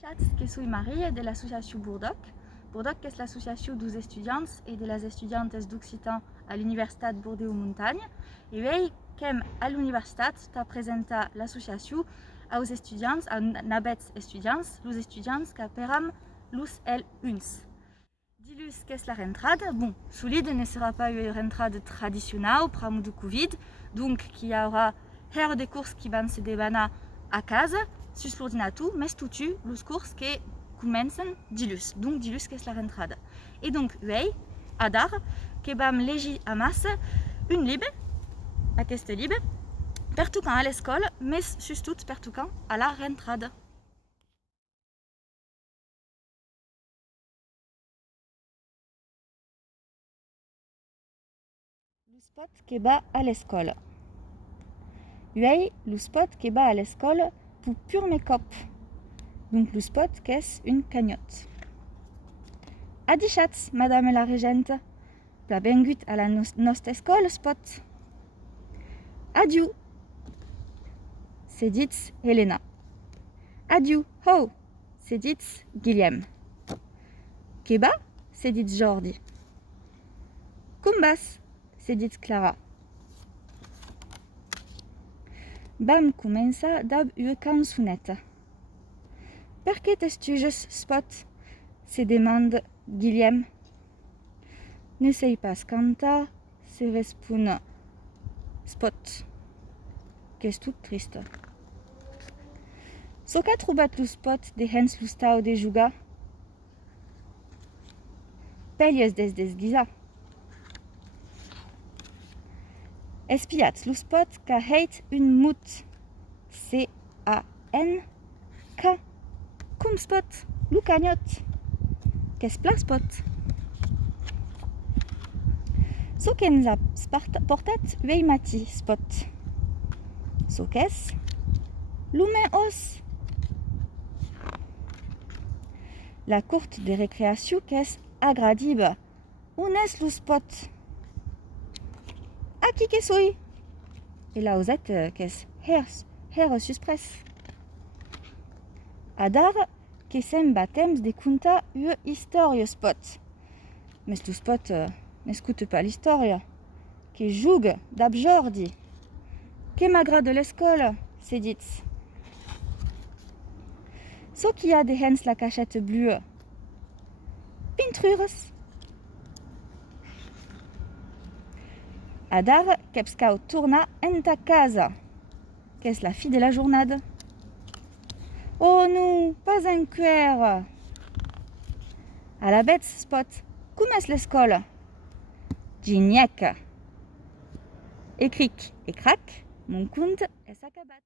Schatz, que soy Maria de l'association Bourdoc. Bourdoc est l'association dos estudiants et de las estudiantes d'Occitan à l'Universitat Bordeaux-Montagne. Et vei qu'hem à l'universitat t'a présenté l'association aux étudiants, à nabets étudiants, los estudiants qu'aperam los el uns. Dilus qu'est la rentrade. Bon, solide ne sera pas une rentrade traditionnelle, pramo du Covid, donc qu'il y aura her des courses qui vont se débaner à casa, sus l'ordinateur, mais tutu, los courses qui commencent dilus. Donc dilus qu'est la rentrade. Et donc, vei, adar, que bam legi à masse, une libre, à qu'est libre, per tout à l'école, mais sus tout per tout à la rentrade. Le spot qui va à l'école. Le spot qui va à l'école pour pur make-up. Donc le spot qu'est une cagnotte. Adichatz, madame la régente. La bengut à la notre école spot. Adieu. C'est dit Helena. Adieu. Ho. C'est dit Guillaume. Keba, c'est dit Jordi. Kumbas, c'est dit Clara. Bam comença dab une canzonette. Per què t'estuges spot? Se demande Guillaume. Ne sei pas cantar, se respon spot. Qu'est tout triste. So qu'a trobat lo spot de hens lustau de juga? Pelies des desguisa. Espiat lo spot qu'a heit une mout. C-A-N-K. Cum spot, lo cagnotte. Qu'est-ce pla spot? So qu'en a portat vei mati spot. So qu'est l'humain os. La courte de récréation qu'est agradible. On est le spot. A qui que soy? Et la osette qu'est her suspres. Adar que sem batems de conta une histoire spot. Mais le spot n'écoute pas l'histoire. Que jougue d'abjordi. Que m'agrade de l'école, c'est dit. So qui a des hens la cachette bleue. Pintrures. Adar kepskau tourna en ta casa. Qu'est-ce la fille de la journée? Oh non, pas un cuir. À la bête spot, comment est l'école? Gignac. Écric et crac, mon compte est sa cabate.